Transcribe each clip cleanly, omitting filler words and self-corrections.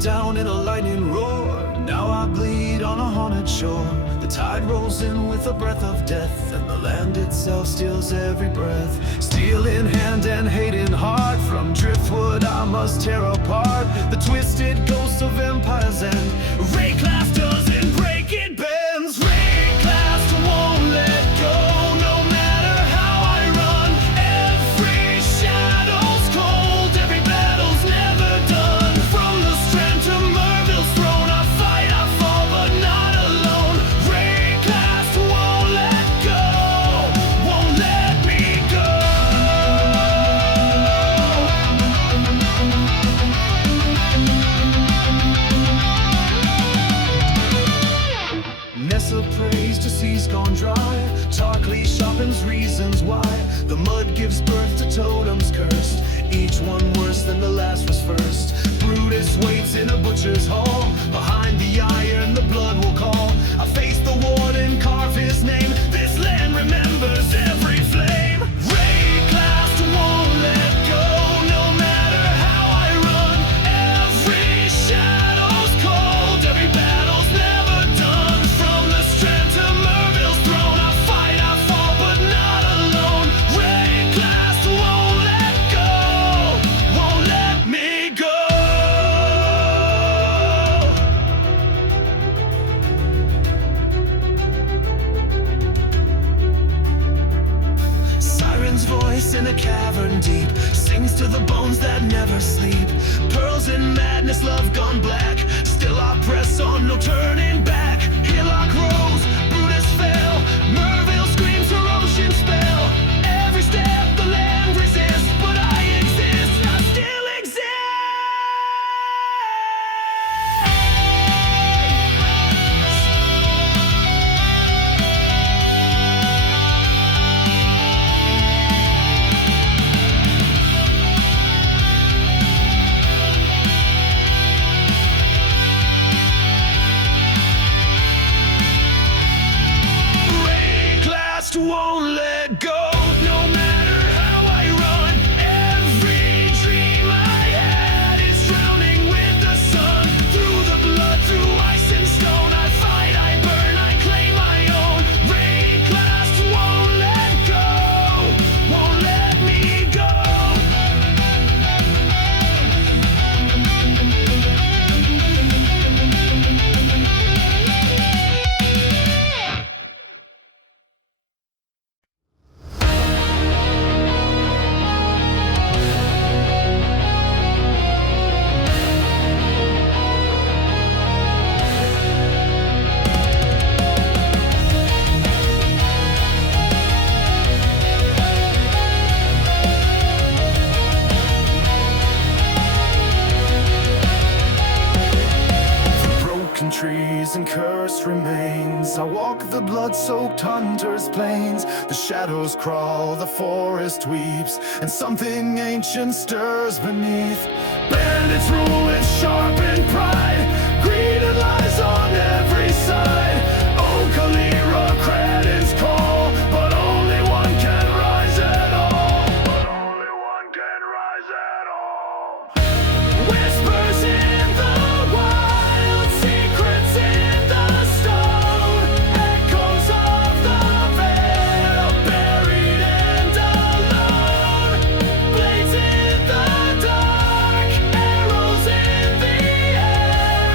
down in a lightning roar. Now I bleed on a haunted shore. The tide rolls in with a breath of death, and the land itself steals every breath. Steel in hand and hate in heart, from driftwood I must tear apart the twisted ghosts of empire's end. Wraeclast doesn't break, it bends. Wraeclast won't let go, no matter how I run. Every shadow's cold, every battle's never done. From the strand to Merville's throne, I fight, I fall, but not alone. Wraeclast won't let go, won't let me go. Nessa prays to seas gone dry. Tarkly sharpens reasons why. The mud gives birth to totems cursed, each one worse than the last was first. Brutus waits in a butcher's hall. Behind the iron the blood will call. I face the warden, carve his name. This land remembers every flame. Wraeclast won't let go, no matter how I run. Every shadow's cold, every battle's never done. From the strand to Merville's throne, I fight, I fall, but not alone. Wraeclast won't let go, won't let me go. Siren's voice in a cavern deep sings to the bones that never sleep. Pearls in madness, love gone black. Still I press on, no turning back. Hillock rose, Brutus fell. Merville screams her ocean spell. Every step the land resists, but I exist, I still exist. Wraeclast won't let go, no matter how I run. Every dream I had is drowning with the sun. Through the blood, through ice and stone, I fight, I burn, I claim my own. Wraeclast won't let go, won't let me go. Broken trees and cursed remains, I walk the blood-soaked hunter's plains. The shadows crawl, the forest weeps, and something ancient stirs beneath. Bandits rule with sharpened pride, greed and lies on every side. Oh, Kalira, credits call, but only one can rise at all. But only one can rise at all. Whispers in the wild, secrets in the stone, echoes of the veil, buried and alone. Blades in the dark, arrows in the air.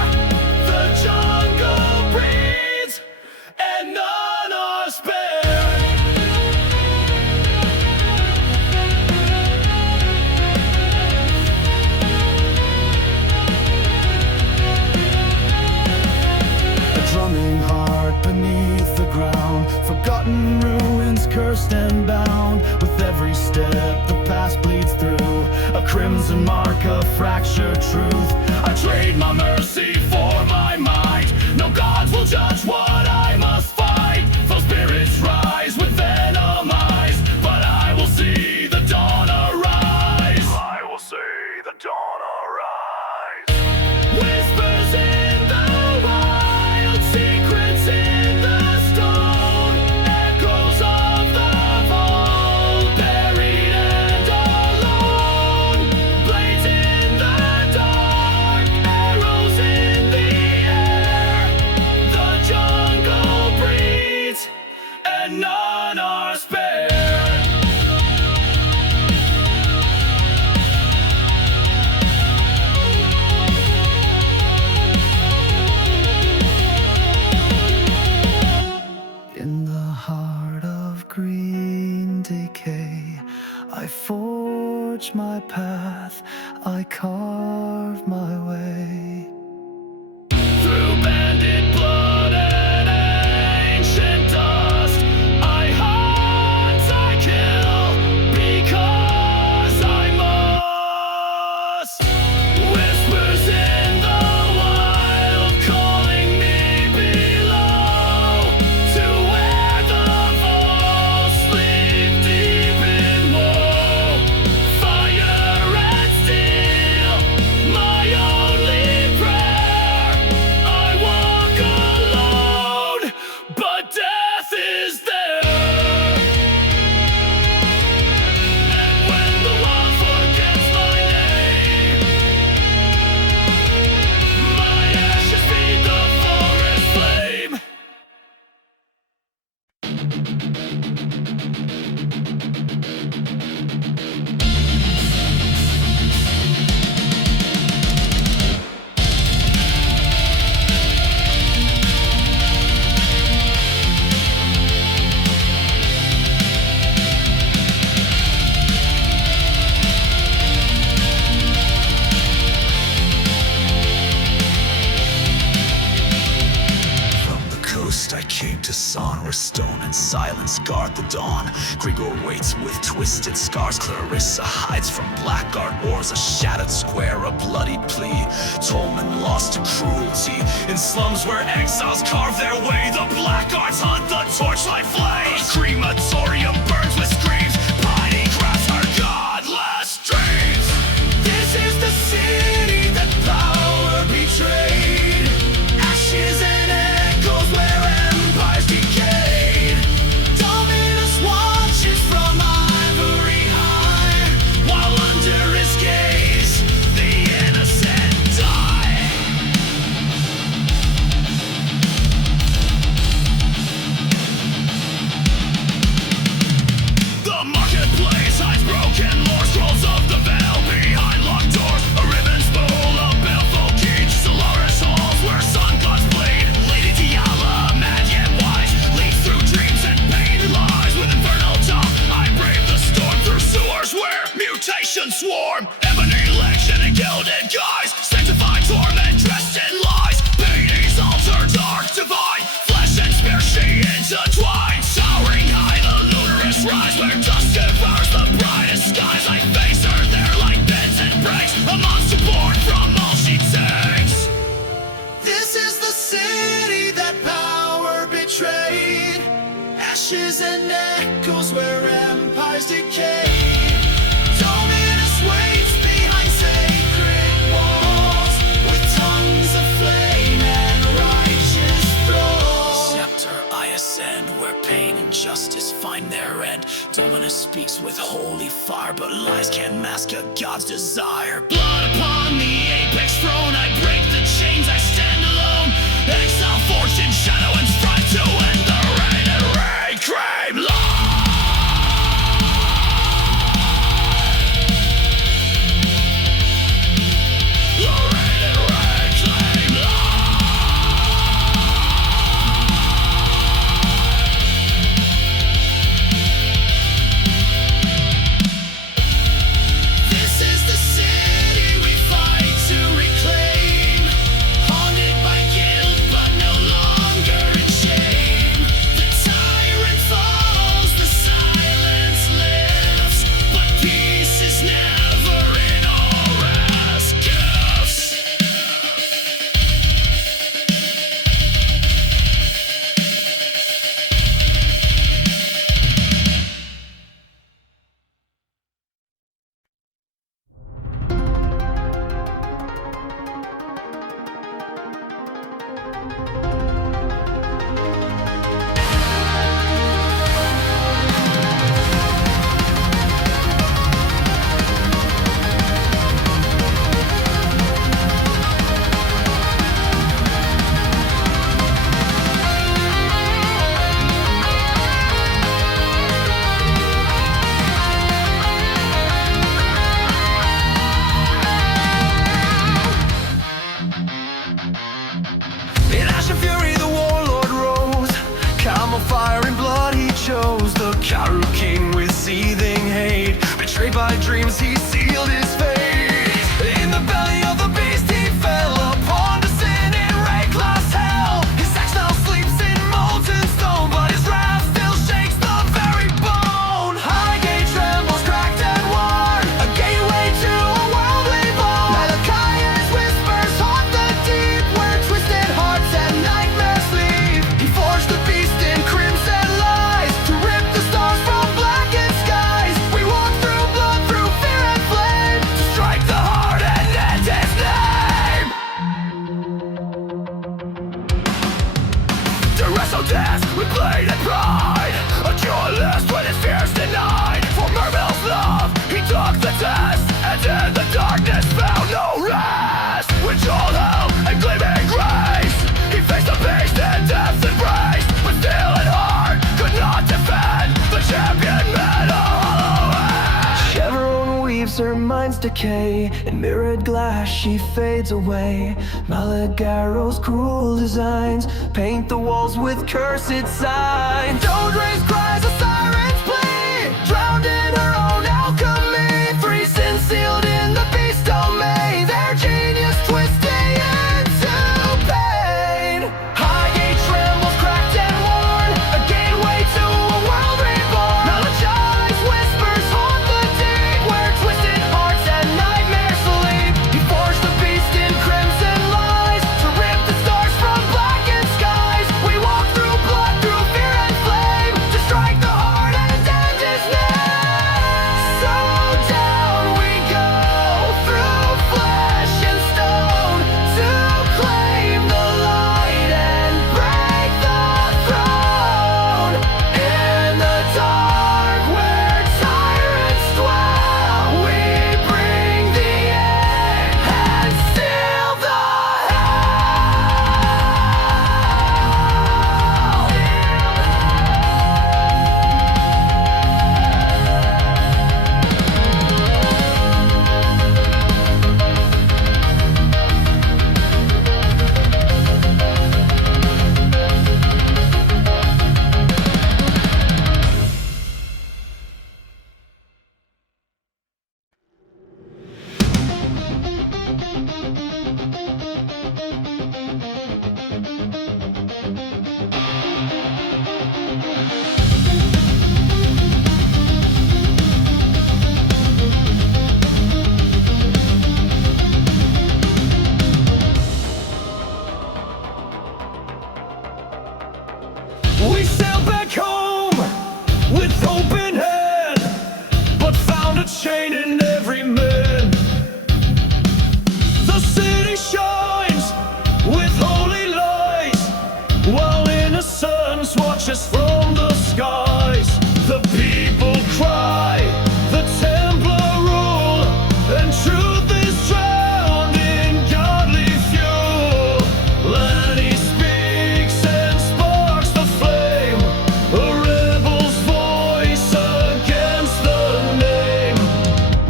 The jungle breathes, and none are spared. A drumming heart beneath the ground, forgotten ruins cursed and bound. With every step the past bleeds through, a crimson mark of fractured truth. I trade my mercy for my might, no gods will judge what I must fight. Foul spirits rise with venom eyes, but I will see the dawn arise. I will see the dawn arise. Whispers in the wild, secrets in the stone, echoes of the vault, buried and alone. Blades in the dark, arrows my path, I carve my way. Through bandit blood and ancient dust, I hunt, I kill, because I must. Whispers in the wild, calling me below, to where the vaults sleep deep in woe. Fire and steel, my only prayer. I walk alone, but death is there. And when the world forgets my name, my ashes feed the forest flame. From the coast I came to Zana, where stone and silence guard the dawn. Grigor waits with twisted scars. Clarissa hides from blackguard wars. A shattered square, a bloody plea. Tolman lost to cruelty. In slums where exiles carve their way, the blackguards hunt the torchlight flame. A crematorium burns with screams. Piney crafts her godless dreams. This is the city that power betrayed. Ashes and echoes where empires decayed. Dominus watches from ivory high, while under his gaze the innocent die. The marketplace hides broken lore, scrolls of the veil behind locked doors. A ribbon spool, a baleful key to Solaris halls where sun gods bleed. Lady Diala, mad yet wise, leads through dreams and pain lies. With infernal talk, I brave the storm through sewers where mutations swarm. Ebony legion and gilded guise, sanctified torment dressed in lies. Hades' altar dark divine, flesh and spirit she intertwine. Towering high, the luminous rise where dust devours the brightest skies. I face her there like bends and breaks, a monster born from all she takes. This is the city that power betrayed. Ashes and echoes where empires decay. Dominus waits behind sacred walls, with tongues of flame and righteous thralls. Scepter I ascend, where pain and justice find their end. Dominus speaks with holy fire, but lies can't mask a god's desire. Blood upon the apex throne, I break the chains, I stand alone. Exile forged in shadow and strive to end the reign and reclaim life. Reign and reclaim life. This is the city we fight to reclaim. Haunted by guilt, but no longer in shame. The tyrant falls, the silence lifts, but peace is never in Aura's gifts. Karu king with seething hate, betrayed by dreams he sealed And in the darkness found no rest. With all hope and gleaming grace, he faced the beast in death's embrace, but still at heart could not defend the champion metal. Chevron weaves her mind's decay. In mirrored glass she fades away. Malagaro's cruel designs paint the walls with cursed signs. Don't raise cries, a siren's plea, drowned in her own alchemy. Three sins sealed in the beast domain, their genius twisting into pain. Highgate trembles, cracked and worn, a gateway to a world reborn. Melancholi's whispers haunt the deep, where twisted hearts and nightmares sleep. He forged the beast in crimson lies, to rip the stars from blackened skies. We walk through blood, through fear and flame, to strike the heart and end his name. So down we go, through flesh and stone, to claim the light and break the throne. In the dark where tyrants dwell, we bring the end and seal the We sailed back home with hope in hand, but found a chain in every man. The city shines with holy light, while innocence watches from the skies. The people cry, the Templar rule, and truth is drowned in godly fuel. And he speaks and sparks the flame, a rebel's voice against the name.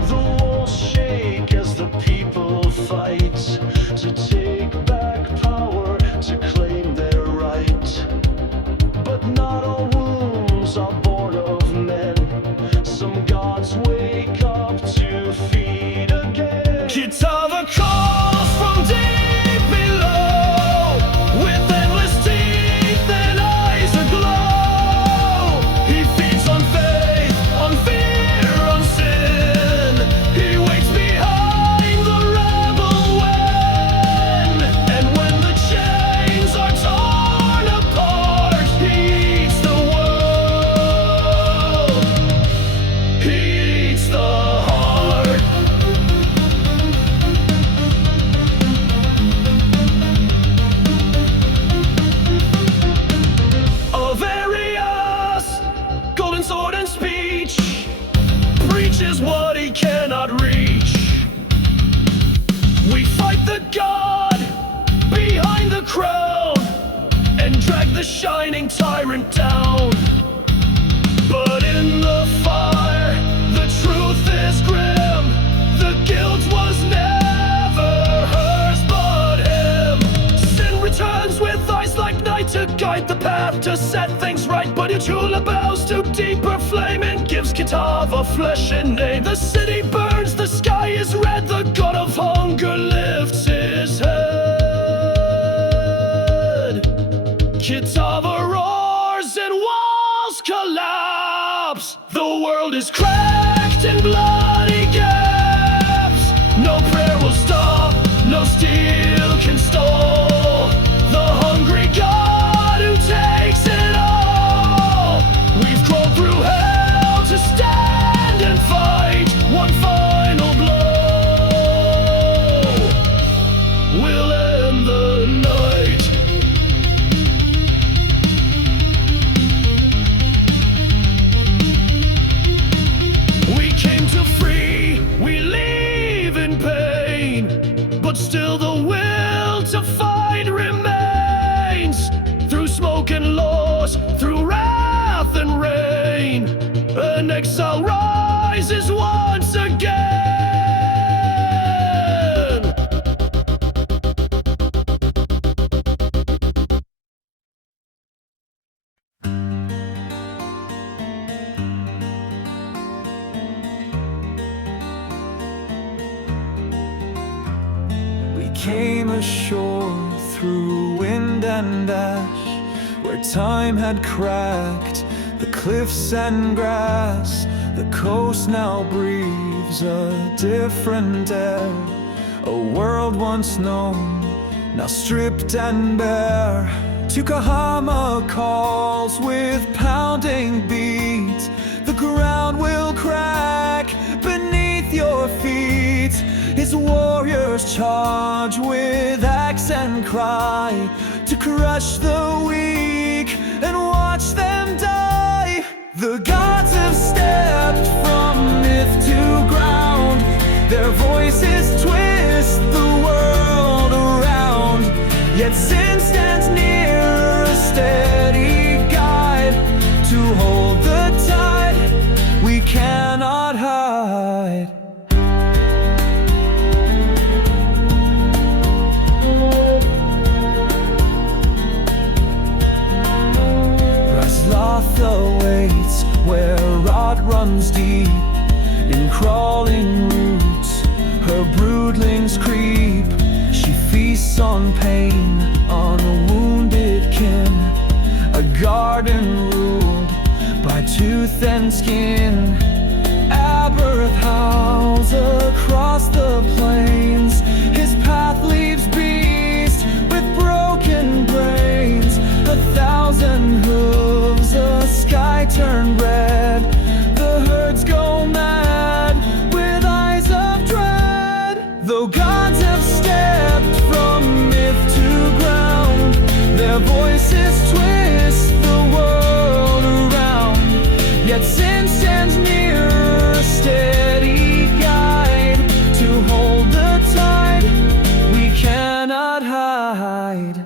The walls shake as the people fight, to take back power, to claim their right. But not all wounds are born of men. Some gods wake up to feed again. Kitava calls from deep below, with endless teeth and eyes aglow. He feeds on faith, on fear, on sin. He waits behind the rebel when, and when the chains are torn apart, he eats the world. He eats the heart. Avarius, golden sword and speech, preaches what he cannot reach. We fight the god behind the crown, and drag the shining tyrant down. But in the fire, the truth is grim. The guilt was never hers but him. Sin returns with eyes like night to guide the path, to set things right. But Uchula bows to deeper flame and gives Kitava flesh and name. The city burns, the sky is red, the god of hunger lifts his head. Kitava roars and walls collapse. The world is cracked in bloody gaps. No prayer will stop, no steel can stall the hungry god who takes it all. We've crawled through hell to stand and fight one final blow. came ashore through wind and ash, where time had cracked the cliffs and grass. The coast now breathes a different air, a world once known, now stripped and bare. Tukahama calls with pounding beat. The ground will crack beneath your feet. His warriors charge with axe and cry, to crush the weak and watch them die. The gods have stepped from myth to ground. Their voices twist the world around. Yet sin stands near, a steady guide to hold the tide we cannot hide. Rasloth awaits where rot runs deep. In crawling roots her broodlings creep. She feasts on pain, on a wounded kin, a garden ruled by tooth and skin. Aberth howls across the plains. His path leaves beast with broken brains. 1,000 hooves, a sky turned red. The herds go mad with eyes of dread. Though gods have stepped from myth to ground, their voices twist the world around. Yet sin stands near, a steady guide to hold the tide we cannot hide.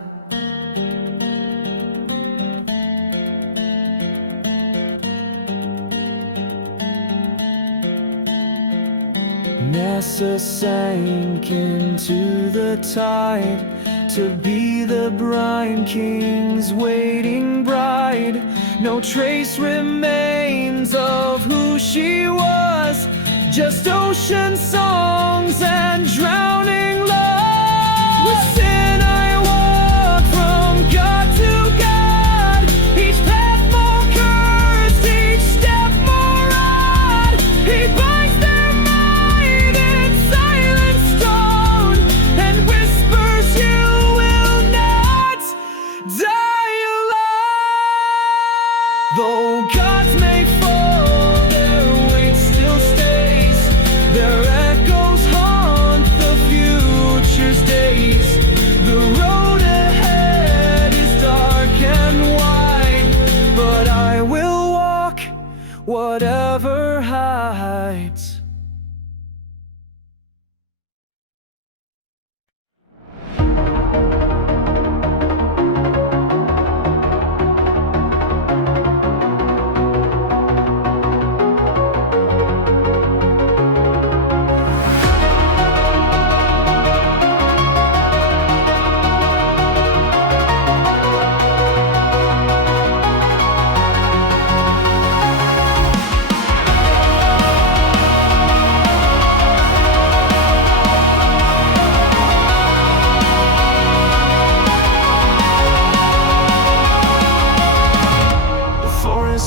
Nessa sank into the tide to be the Brine King's waiting bride. No trace remains of who she was, just ocean songs and drowning love. With sin I walk from God to God, each path more cursed, each step more odd. He binds their mind in silent stone and whispers, you will not die alone. Though gods may fall, their weight still stays. Their echoes haunt the future's days. The road ahead is dark and wide, but I will walk whatever hides.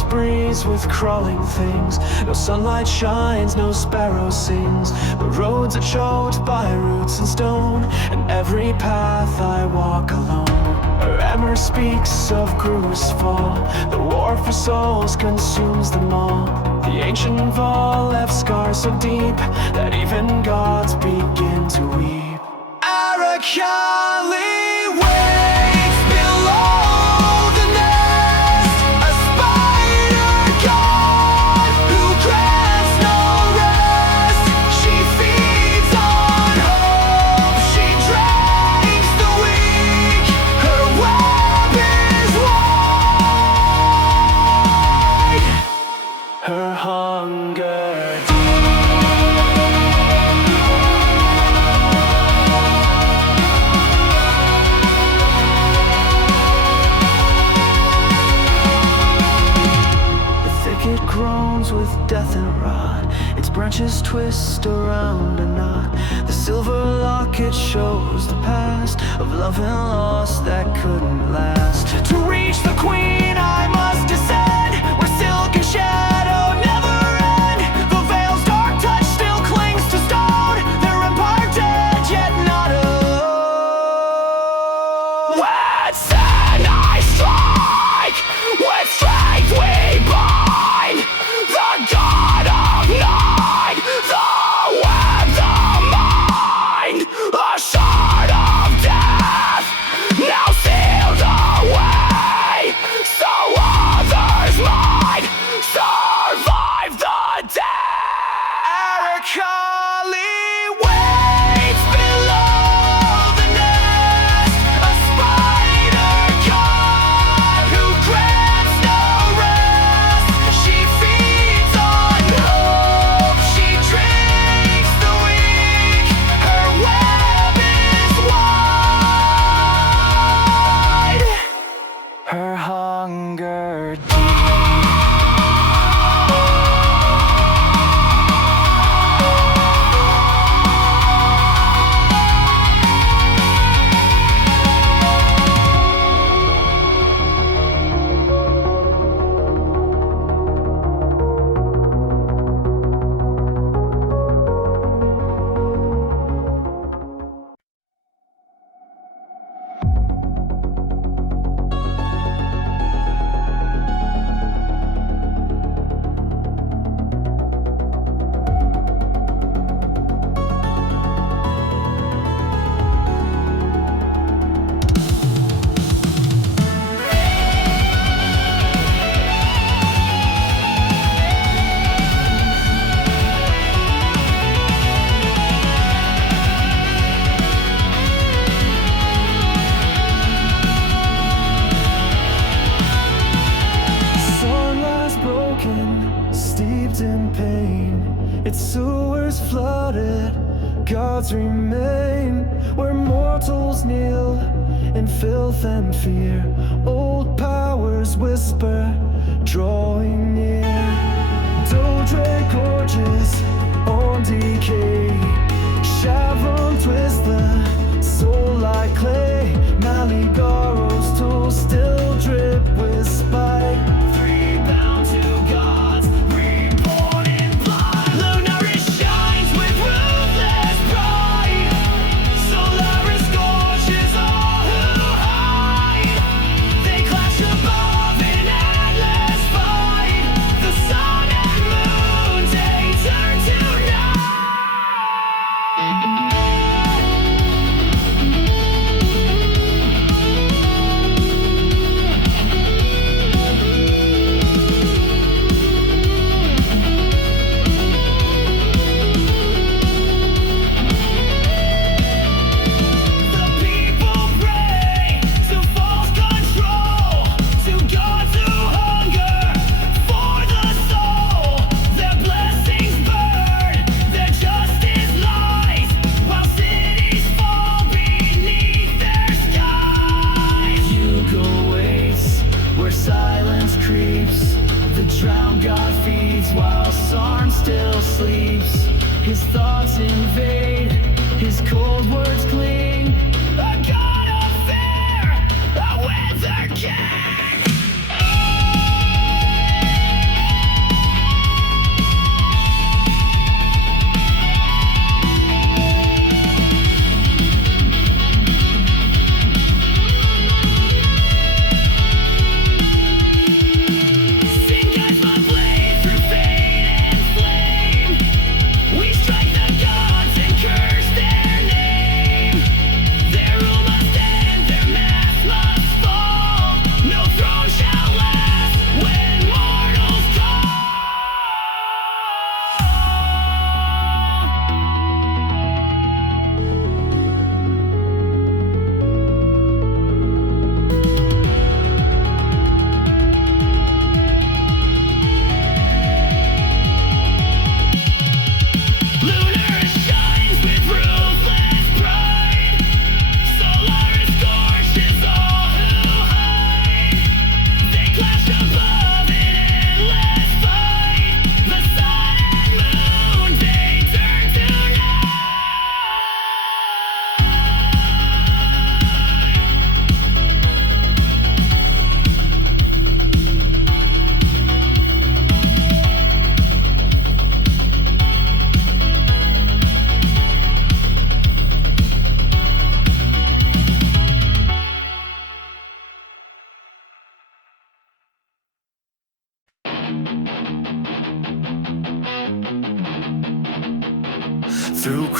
Breeze with crawling things. No sunlight shines, no sparrow sings. The roads are choked by roots and stone, and every path I walk alone. Her hammer speaks of Gru's fall. The war for souls consumes them all. The ancient Val left scars so deep that even gods begin to weep. Arakali waits below the nest, a spider god who grants no rest. She feeds on hope, she drinks the weak. Her web is wide, her hunger with death and rot. Its branches twist around a knot. The silver lock like it shows the past of love and loss that couldn't last. To reach the queen I must descend, where silk and shadow never end. The veil's dark touch still clings to stone, their empire dead yet not alone. With sin I strike, with strength we bind the god of night, the web, the mind, a shard of death now seal the way, so others might survive the death. Aracali waits below the nest, a spider god who grants no rest. She feeds on hope, she drinks the weak, her web is wide, her hunger deep. Sun lies broken, steeped in pain. Its sewers flooded, gods remain where mortals kneel in filth and fear. Old powers whisper, drawing near. Dodre gorges on decay. Chevron twist the soul like clay. Maligaro's tools still drip with spite. Three bound to gods, reborn in blood. Lunaris shines with ruthless pride. Solaris scorches all who hide. They clash above in endless fight. The sun and moon day turn to night. The people pray to false control, to gods who hunger for the soul. Their blessings burn, their justice lies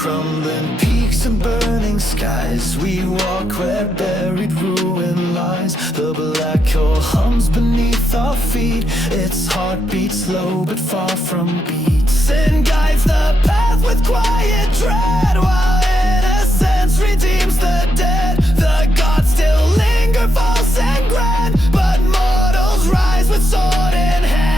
crumbling peaks and burning skies. We walk where buried ruin lies. The black hole hums beneath our feet. Its heartbeat slow but far from beat. Sin guides the path with quiet dread, while innocence redeems the dead. The gods still linger false and grand, but mortals rise with sword in hand.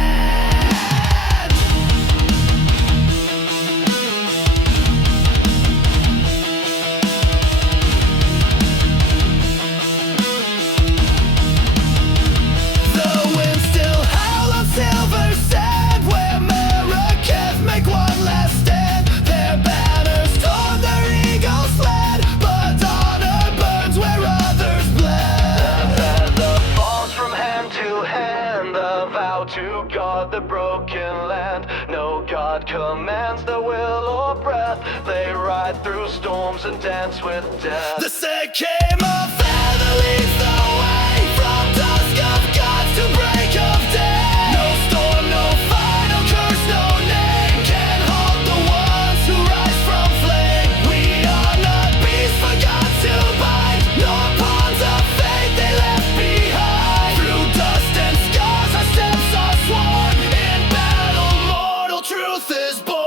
The wind still howl on silver sand, where Marrakech make one last stand. Their banners torn, their eagles fled, but honor burns where others bled. The feather falls from hand to hand, the vow to guard the broken land. No god commands the will or breath. They ride through storms and dance with death. The Sekhema feather leads the way, from dusk of gods to break of day. No storm, no fire, no curse, no name can halt the ones who rise from flame. We are not beasts for God to bind, nor pawns of fate they left behind. Through dust and scars our steps are sworn. In battle mortal truth is born.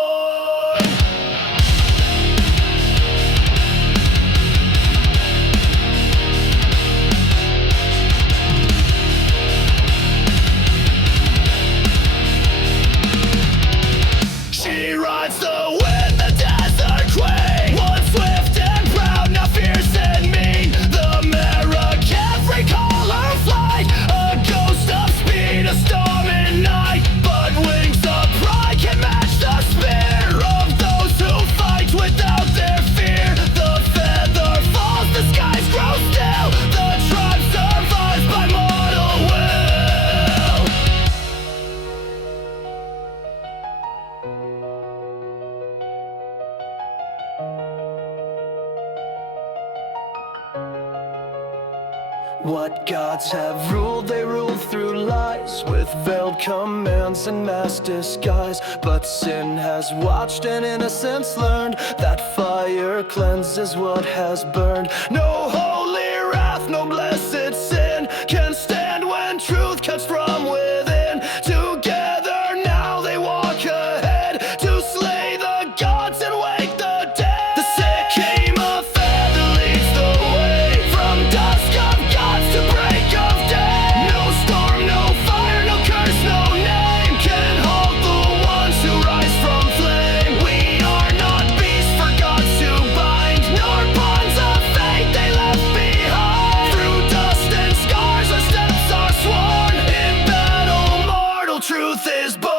She rides the wind, the desert queen. Once swift and proud, now fierce and mean. The Marrakech recall her flight, a ghost of speed, a stormy night. But wings of pride can match the spear of those who fight without their fear. The feather falls, the skies grow still. The tribe survives by mortal will. What gods have ruled, they rule through lies, with veiled commands and mass disguise. But sin has watched and innocence learned, that fire cleanses what has burned. No holy wrath, no blessed sin can stand when truth cuts from within. Together now they walk ahead to slay the gods and wake the dead. The Sekhema feather leads the way, from dusk of gods to break of day. No storm, no fire, no curse, no name can halt the ones who rise from flame. We are not beasts for gods to bind, nor bonds of fate they left behind. Through dust and scars our steps are sworn. In battle mortal truth is born.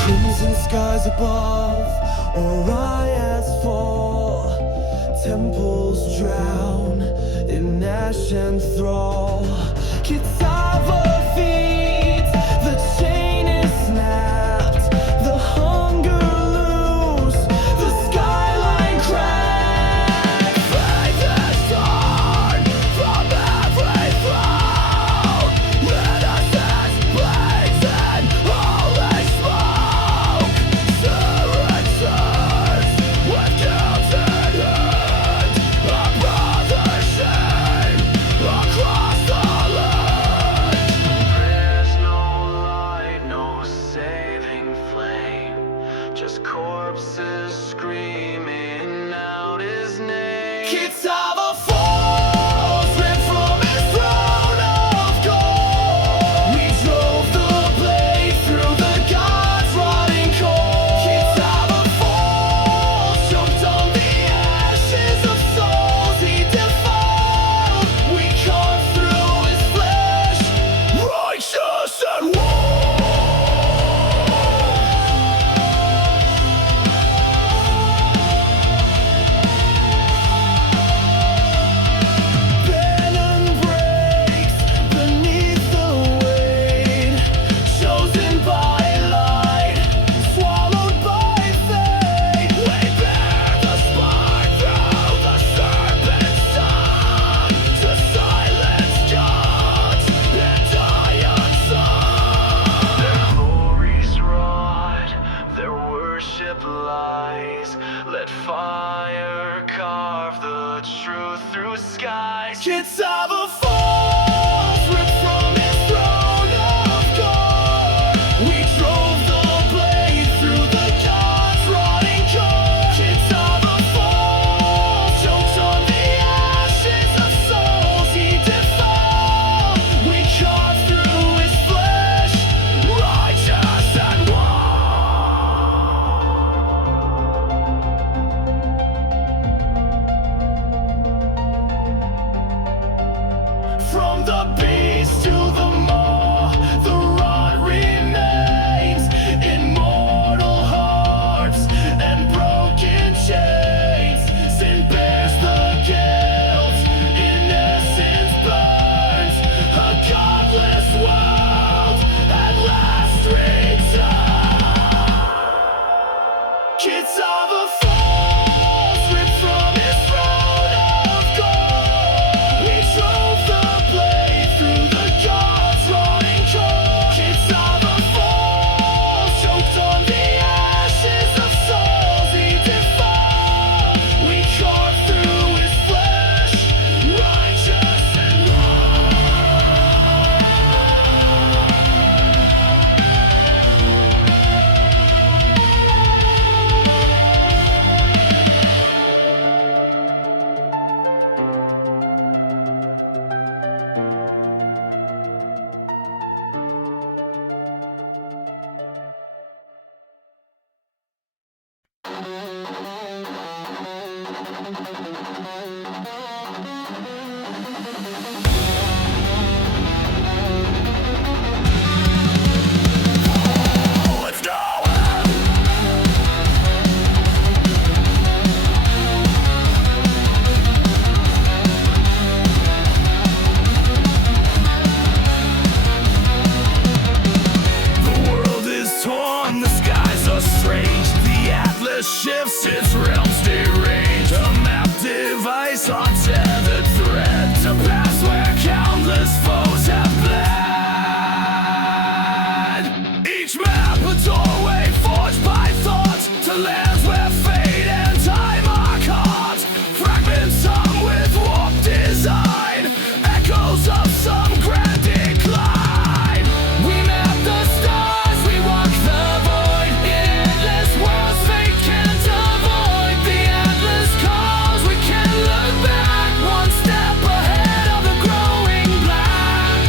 Crimson skies above, Orion's fall. Temples drown in ash and thrall. Kitava feeds, the chain is snapped. The hunger loose, the skyline cracked. Faith is torn from every throne. Innocence bleeds in holy smoke. Silencers with guilt in hand. A brother's shame across the land. There's no light, no saving flame, just corpses screaming out his name. Kitava Falls, ripped from his throne of gold. We drove the blade through the gods' rotting cold. Kitava Falls, choked on the ashes of souls he defiled. We carved through his flesh, righteous and warm. that lies. Let fire carve the truth through skies. Kitava Falls, ripped from his throne of gold. We drove the blade through the gods' rotting core. Kitava Falls, choked on the ashes of souls he defiled. We carved through his flesh, righteous and from the beast to the maw, the rot remains. Immortal hearts and broken chains. Sin bears the guilt, innocence burns. A godless world at last returns. Kitava Falls, ripped from his throne of gold. We drove the blade through the gods' rotting core. Kitava Falls, choked on the ashes of souls he defiled. We carved through his flesh, righteous and let's go! The world is torn, the skies are strange. The atlas shifts, its realms deranged. A map device on tethered thread to pass where countless foes have bled. Each map a doorway forged by thought to lands where fate and time are caught. Fragments some with warped design, echoes of some grand decline. We map the stars, we walk the void. In endless worlds fate can't avoid. The atlas calls, we can look back. One step ahead of the growing black.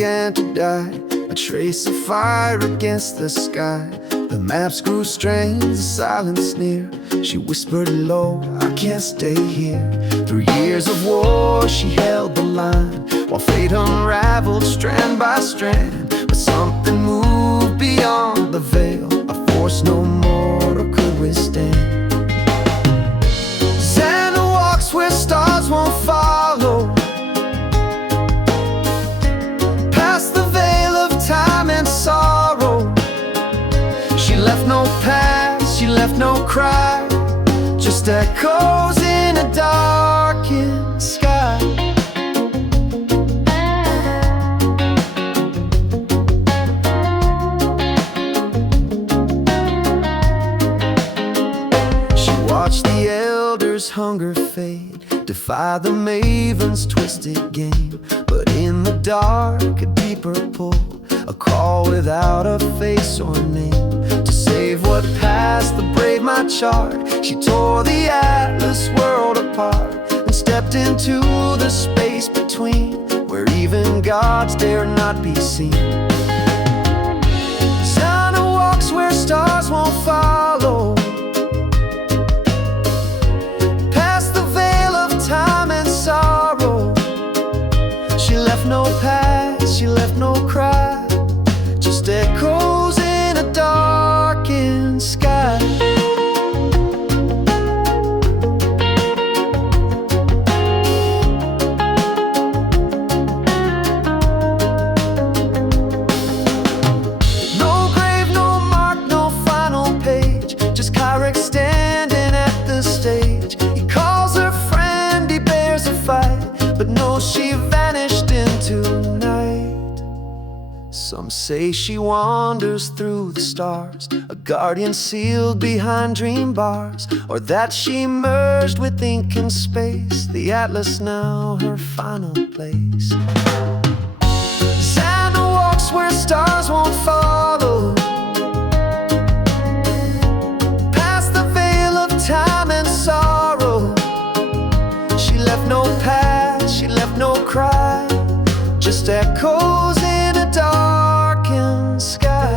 began to die, a trace of fire against the sky. The maps grew strange, the silence near. She whispered low, I can't stay here. Through years of war, she held the line, while fate unraveled strand by strand. But something moved beyond the veil, a force no mortal could withstand. Zana walks where stars won't follow, past the veil of time and sorrow. She left no past, she left no cry, just echoes in a darkened sky. She watched the elders' hunger fade, defy the maven's twisted game. But in the dark, a deeper pull, a call without a face or name. To save what passed, the brave might chart. She tore the atlas world apart and stepped into the space between, where even gods dare not be seen. Zana walks where stars won't follow, past the veil of time and sorrow. She left no past, she left no cry, just echoes in a darkened sky. No grave, no mark, no final page, just Kyrick standing at the stage. He calls her friend, he bears a fight, but knows she vanished into night. Some say she wanders through the stars, a guardian sealed behind dream bars, or that she merged with ink and space, the atlas now her final place. Zana walks where stars won't follow, past the veil of time and sorrow. She left no past, she left no cry, just echoes in a darkened sky.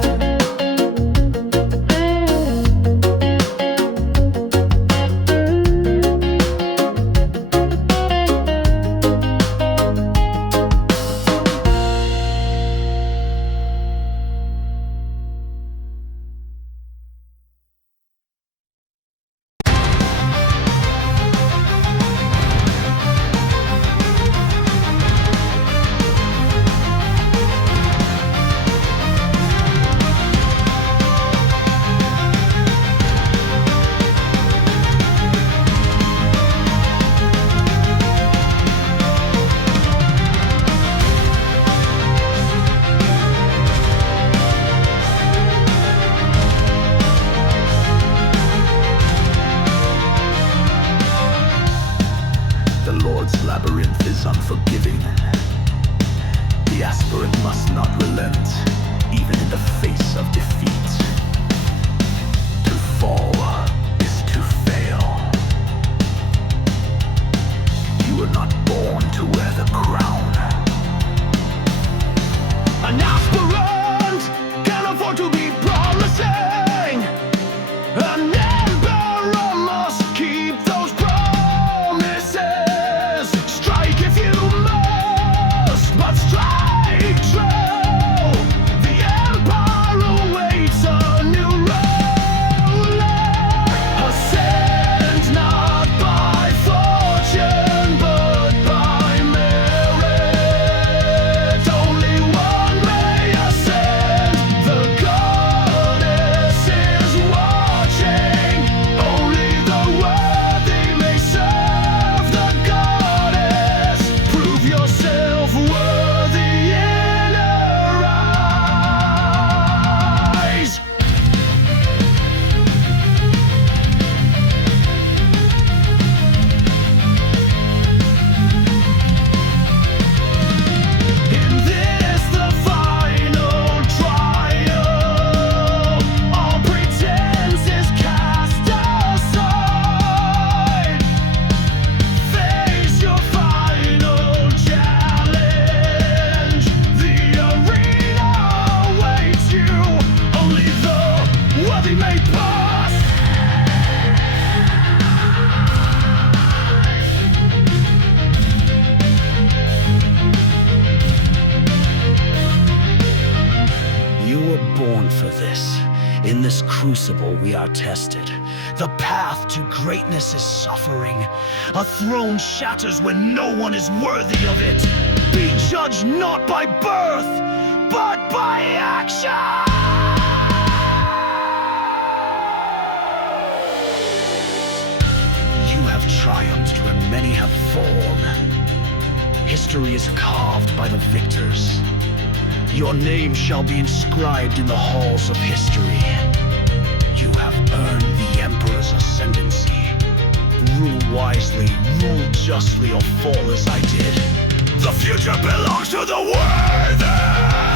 born for this. In this crucible we are tested. The path to greatness is suffering. A throne shatters when no one is worthy of it. Be judged not by birth, but by action! You have triumphed where many have fallen. History is carved by the victors. Your name shall be inscribed in the halls of history. You have earned the Emperor's ascendancy. Rule wisely, rule justly, or fall as I did. The future belongs to the worthy!